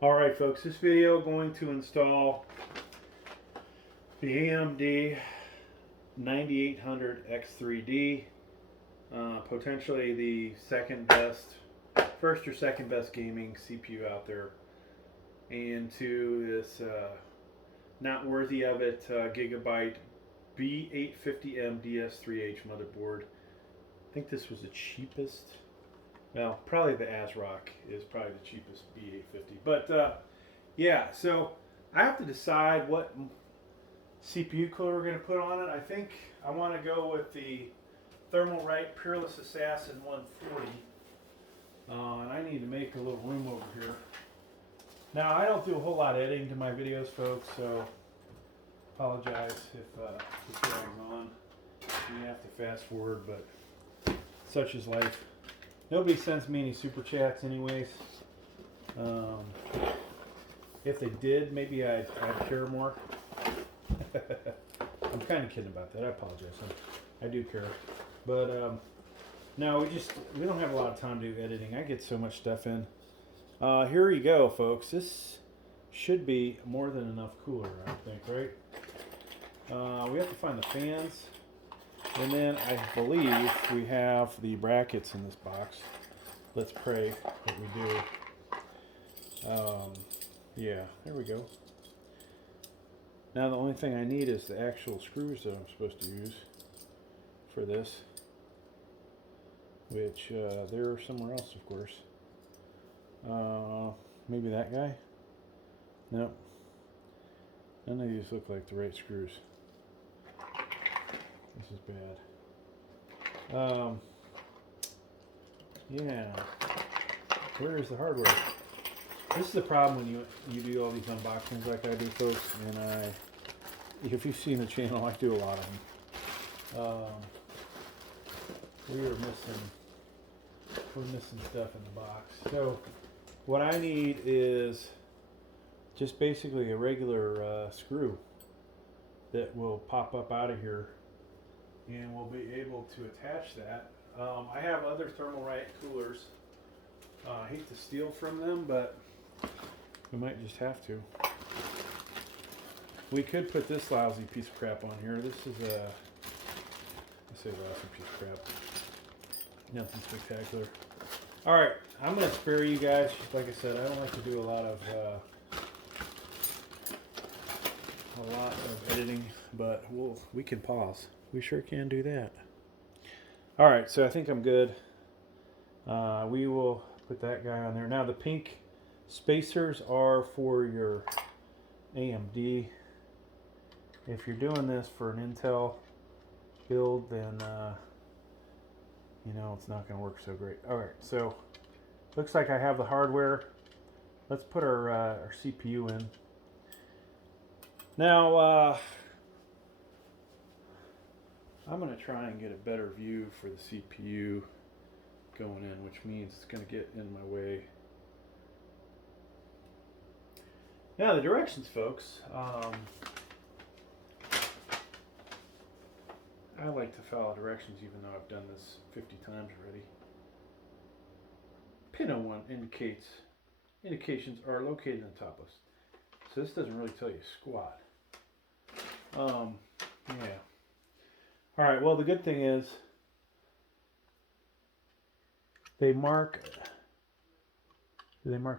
Alright folks, this video going to install the AMD 9800 X3D, potentially the first or second best gaming CPU out there, and to this not worthy of it gigabyte B850M DS3H motherboard. I think this was the cheapest. Well, probably the ASRock is probably the cheapest B850. But yeah, so I have to decide what CPU cooler we're going to put on it. I think I want to go with the Thermalright Peerless Assassin 140. And I need to make a little room over here. Now, I don't do a whole lot of editing to my videos, folks, so apologize if this drags on. You have to fast forward, but such is life. Nobody sends me any super chats anyways. If they did, maybe I'd care more. I'm kind of kidding about that. I apologize. I do care. But no, we don't have a lot of time to do editing. I get so much stuff in. Here you go, folks. This should be more than enough cooler, I think, right? We have to find the fans. And then I believe we have the brackets in this box. Let's pray that we do. Yeah, there we go. Now the only thing I need is the actual screws that I'm supposed to use for this. Which, they're somewhere else, of course. Maybe that guy? Nope. None of these look like the right screws. This is bad. Yeah. Where is the hardware? This is the problem when you do all these unboxings like I do, folks. And if you've seen the channel, I do a lot of them. We're missing stuff in the box. So what I need is just basically a regular screw that will pop up out of here. And we'll be able to attach that. I have other Thermalright coolers. I hate to steal from them, but we might just have to. We could put this lousy piece of crap on here. This is I say lousy piece of crap. Nothing spectacular. Alright, I'm going to spare you guys. Like I said, I don't like to do a lot of editing, but we can pause. We sure can do that. Alright, so I think I'm good. We will put that guy on there. Now the pink spacers are for your AMD. If you're doing this for an Intel build, then you know it's not going to work so great. Alright, so looks like I have the hardware. Let's put our CPU in. Now, I'm going to try and get a better view for the CPU going in, which means it's going to get in my way. Now the directions, folks. I like to follow directions even though I've done this 50 times already. Pin 01 indications are located in the top list. So this doesn't really tell you squat. Yeah. Alright, well the good thing is do they mark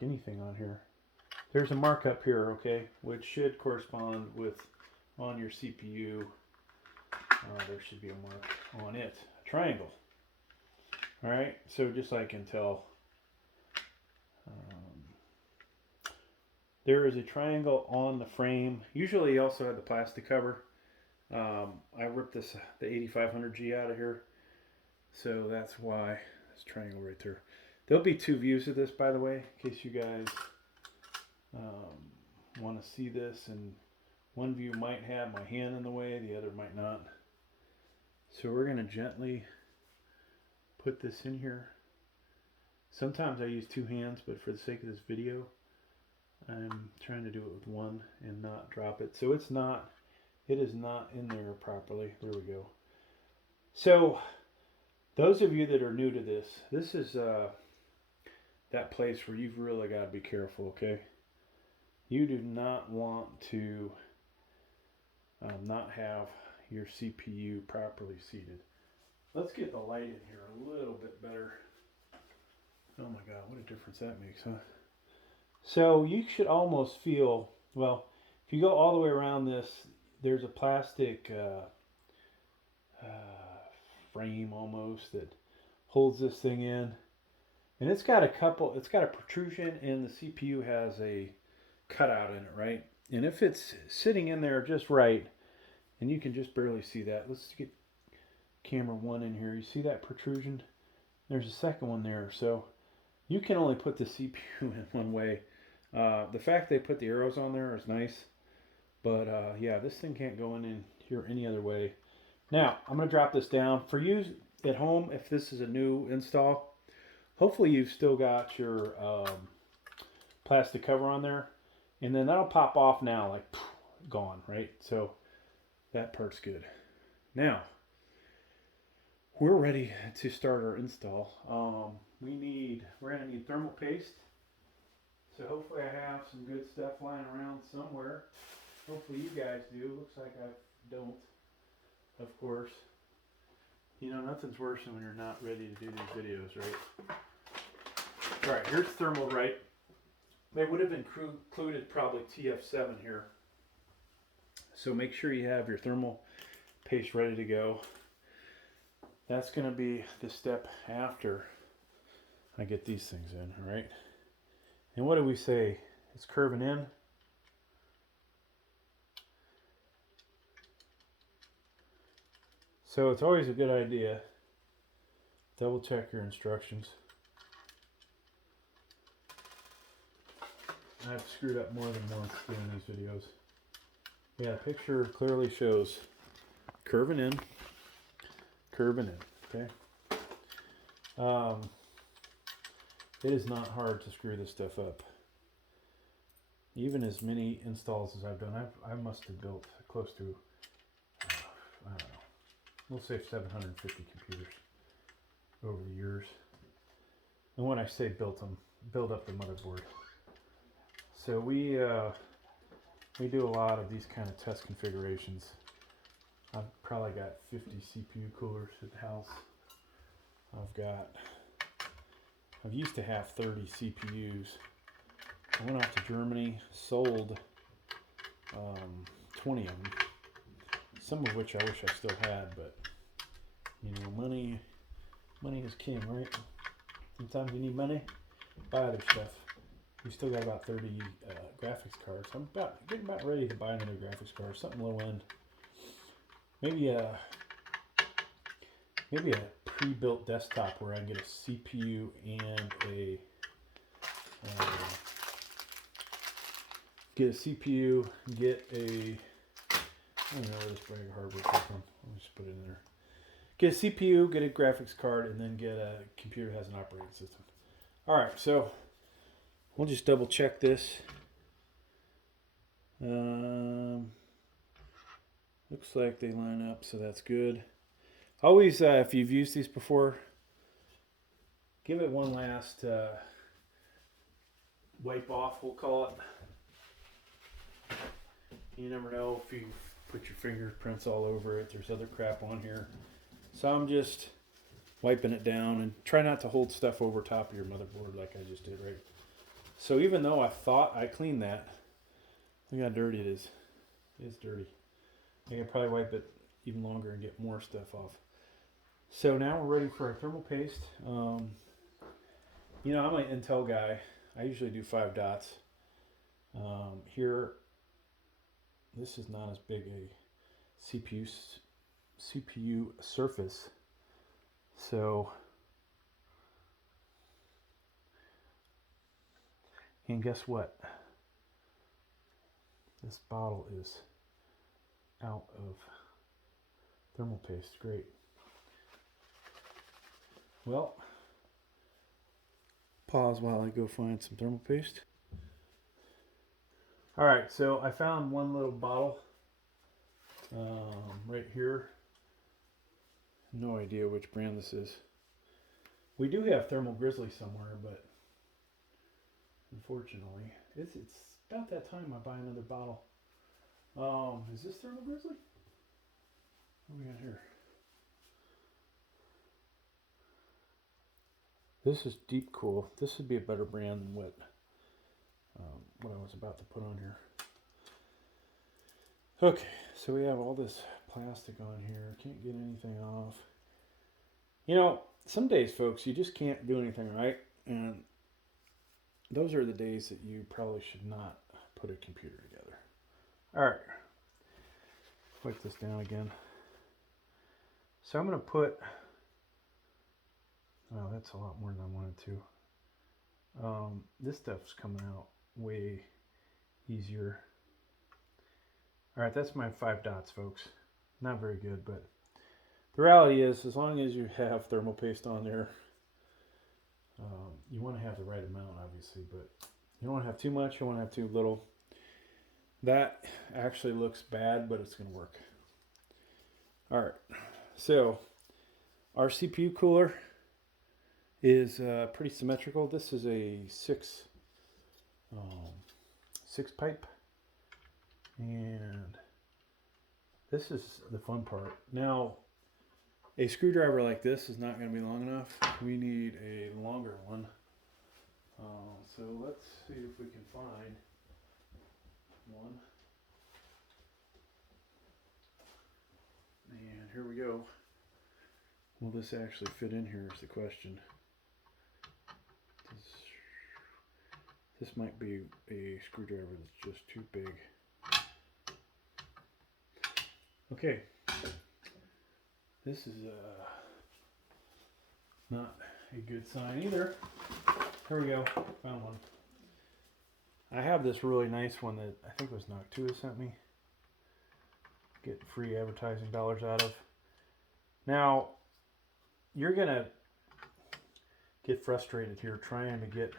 anything on here? There's a markup here, okay, which should correspond with on your CPU. There should be a mark on it, a triangle. Alright, so just like Intel, there is a triangle on the frame. Usually you also have the plastic cover. I ripped the 8500G out of here, so that's why this triangle right there. There'll be two views of this, by the way, in case you guys want to see this. And one view might have my hand in the way, the other might not. So we're going to gently put this in here. Sometimes I use two hands, but for the sake of this video, I'm trying to do it with one and not drop it. So it is not in there properly. There we go. So those of you that are new to this is that place where you've really got to be careful, okay? You do not want to not have your CPU properly seated. Let's get the light in here a little bit better. Oh my God, what a difference that makes, huh? So you should almost feel, well, if you go all the way around this, there's a plastic frame almost that holds this thing in. And it's got a protrusion, and the CPU has a cutout in it, right? And if it's sitting in there just right, and you can just barely see that. Let's get camera 1 in here. You see that protrusion? There's a second one there. So you can only put the CPU in one way. The fact they put the arrows on there is nice. But yeah, this thing can't go in here any other way. Now, I'm going to drop this down. For you at home, if this is a new install, hopefully you've still got your plastic cover on there. And then that'll pop off now, like gone, right? So that part's good. Now, we're ready to start our install. We're gonna need thermal paste. So hopefully I have some good stuff lying around somewhere. Hopefully you guys do. Looks like I don't, of course. You know, nothing's worse than when you're not ready to do these videos, right? All right, here's Thermalite. They would have included probably TF7 here. So make sure you have your thermal paste ready to go. That's going to be the step after I get these things in, all right? And what do we say? It's curving in. So it's always a good idea. Double check your instructions. I've screwed up more than once doing these videos. Yeah, the picture clearly shows curving in, okay? It is not hard to screw this stuff up. Even as many installs as I've done, I must have built close to, I don't know, we'll say 750 computers over the years. And when I say built them, build up the motherboard. So we do a lot of these kind of test configurations. I've probably got 50 CPU coolers at the house. I've used to have 30 CPUs. I went off to Germany, sold 20 of them. Some of which I wish I still had, but you know, money is king, right? Sometimes you need money, buy other stuff. We still got about 30 graphics cards. I'm getting about ready to buy another graphics card, something low end. Maybe a pre-built desktop where I can get a CPU and a get I don't know where this brand of hardware came from. Let me just put it in there. Get a CPU, get a graphics card, and then get a computer that has an operating system. All right, so we'll just double check this. Looks like they line up, so that's good. Always, if you've used these before, give it one last wipe off, we'll call it. You never know if you put your fingerprints all over it. There's other crap on here. So I'm just wiping it down, and try not to hold stuff over top of your motherboard like I just did, right? So even though I thought I cleaned that, look how dirty it is. It is dirty. I can probably wipe it even longer and get more stuff off. So now we're ready for our thermal paste. You know, I'm an Intel guy. I usually do 5 dots. Here, this is not as big a CPU surface. So, and guess what? This bottle is out of thermal paste. Great. Well, pause while I go find some thermal paste. All right, so I found one little bottle right here. No idea which brand this is. We do have Thermal Grizzly somewhere, but unfortunately, it's about that time I buy another bottle. Is this Thermal Grizzly? What do we got here? This is Deep Cool. This would be a better brand than what I was about to put on here. Okay, so we have all this plastic on here. Can't get anything off. You know, some days, folks, you just can't do anything right, and those are the days that you probably should not put a computer together. All right, wipe this down again. So I'm going to put, oh, that's a lot more than I wanted to. This stuff's coming out way easier. All right, that's my 5 dots, folks. Not very good, but the reality is, as long as you have thermal paste on there, you want to have the right amount, obviously, but you don't want to have too much, you don't want to have too little. That actually looks bad, but it's going to work. All right, so our CPU cooler is pretty symmetrical. This is a 6 pipe, and this is the fun part. Now, a screwdriver like this is not going to be long enough. We need a longer one. So let's see if we can find one. And here we go. Will this actually fit in here is the question. This might be a screwdriver that's just too big. Okay. This is not a good sign either. Here we go. Found one. I have this really nice one that I think it was Noctua sent me. Get free advertising dollars out of. Now, you're going to get frustrated here trying to get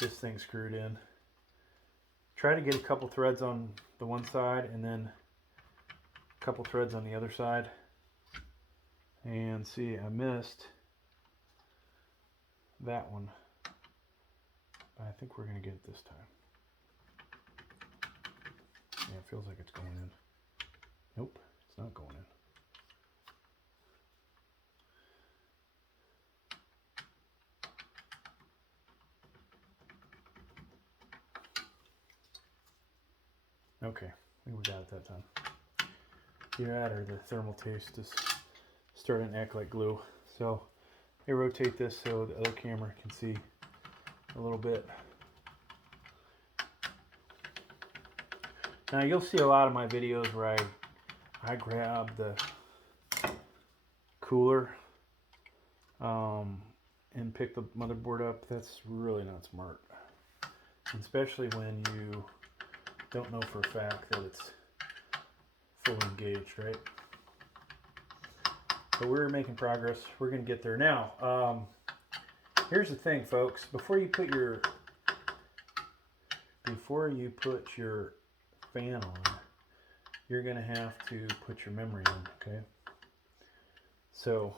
this thing screwed in. Try to get a couple threads on the one side and then a couple threads on the other side. And see, I missed that one. But I think we're going to get it this time. Yeah, it feels like it's going in. Nope, it's not going in. Okay, I think we got it that time. Either that or the thermal taste is starting to act like glue. So I rotate this so the other camera can see a little bit. Now you'll see a lot of my videos where I grab the cooler and pick the motherboard up. That's really not smart, especially when you don't know for a fact that it's fully engaged, right? But we're making progress. We're going to get there. Now, here's the thing, folks. Before you put your fan on, you're going to have to put your memory in, okay? So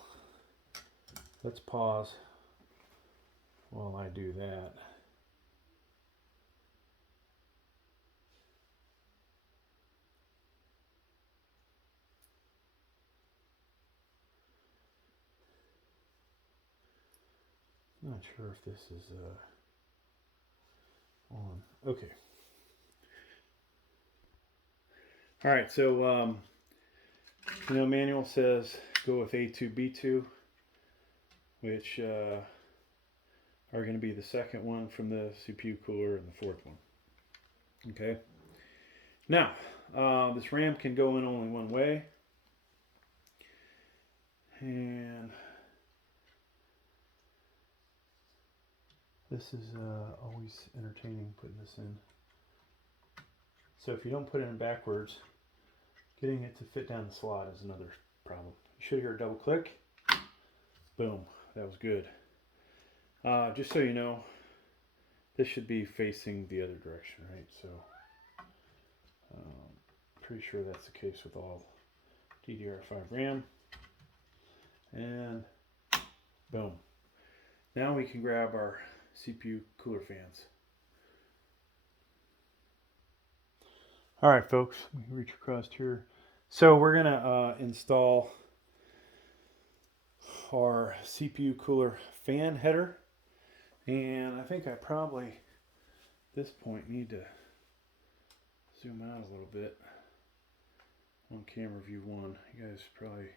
let's pause while I do that. I'm not sure if this is on. Okay. All right, so manual says go with A2, B2, which are going to be the second one from the CPU cooler and the fourth one. Okay. Now, this RAM can go in only one way, and this is always entertaining putting this in. So if you don't put it in backwards, getting it to fit down the slot is another problem. You should hear a double click. Boom, that was good. Just so you know, this should be facing the other direction, right? So, pretty sure that's the case with all DDR5 RAM. And boom. Now we can grab our CPU cooler fans. All right, folks, let me reach across here. So we're gonna install our CPU cooler fan header, and I think I probably at this point need to zoom out a little bit on camera view 1. You guys probably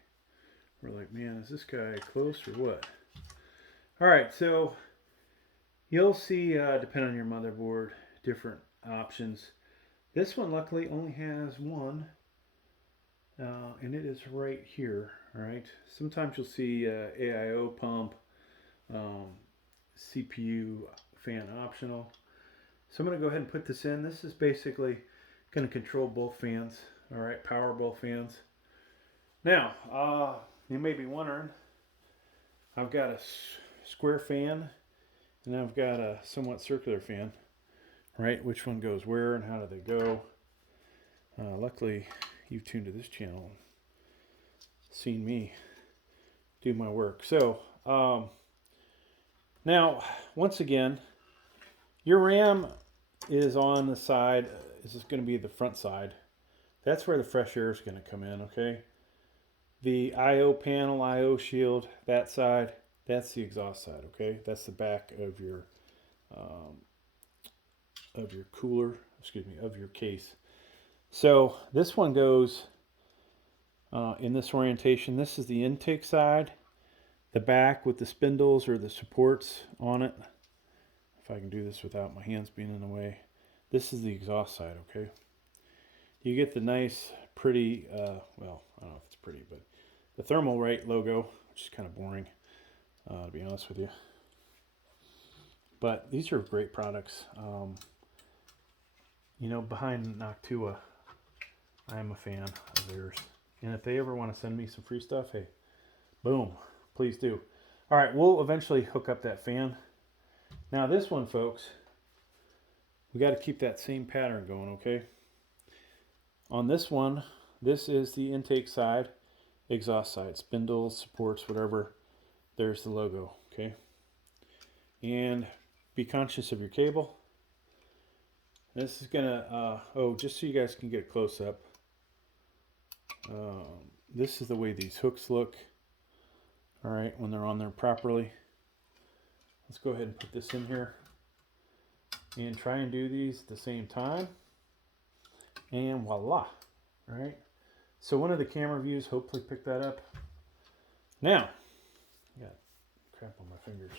were like, man, is this guy close or what? All right, so you'll see, depending on your motherboard, different options. This one luckily only has one, and it is right here. All right. Sometimes you'll see AIO pump, um, CPU fan optional. So I'm going to go ahead and put this in. This is basically going to control both fans. All right, power both fans. Now, you may be wondering, I've got a square fan and I've got a somewhat circular fan. Right, which one goes where and how do they go? Luckily, you've tuned to this channel and seen me do my work. So, now, once again, your RAM is on the side. This is going to be the front side. That's where the fresh air is going to come in, okay? The I/O panel, I/O shield, that side, that's the exhaust side, okay? That's the back of your cooler, excuse me, of your case. So this one goes in this orientation. This is the intake side, the back with the spindles or the supports on it. If I can do this without my hands being in the way. This is the exhaust side, okay? You get the nice, pretty, well, I don't know if it's pretty, but the Thermalright logo, which is kind of boring, to be honest with you. But these are great products. You know, behind Noctua, I am a fan of theirs. And if they ever want to send me some free stuff, hey, boom, please do. All right, we'll eventually hook up that fan. Now this one, folks, we got to keep that same pattern going, okay? On this one, this is the intake side, exhaust side, spindles, supports, whatever. There's the logo, okay? And be conscious of your cable. This is gonna, oh, just so you guys can get a close up. This is the way these hooks look. All right, when they're on there properly. Let's go ahead and put this in here and try and do these at the same time. And voila, all right? So one of the camera views hopefully picked that up. Now, I got crap on my fingers.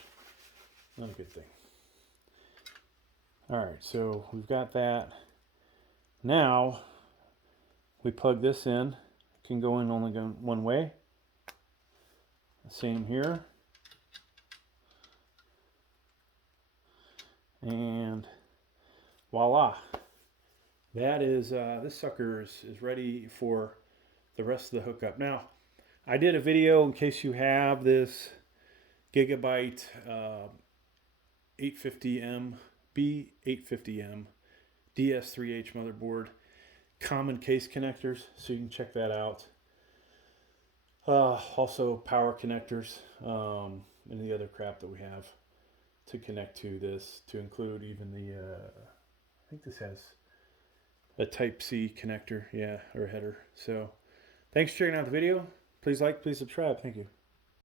Not a good thing. All right, so we've got that. Now, we plug this in. It can go in only one way. Same here. And voila. That is, this sucker is ready for the rest of the hookup. Now, I did a video in case you have this Gigabyte 850M, B850M DS3H motherboard, common case connectors, so you can check that out. Also power connectors, and the other crap that we have to connect to this, to include even the, I think this has a Type-C connector, yeah, or a header. So thanks for checking out the video. Please like, please subscribe. Thank you.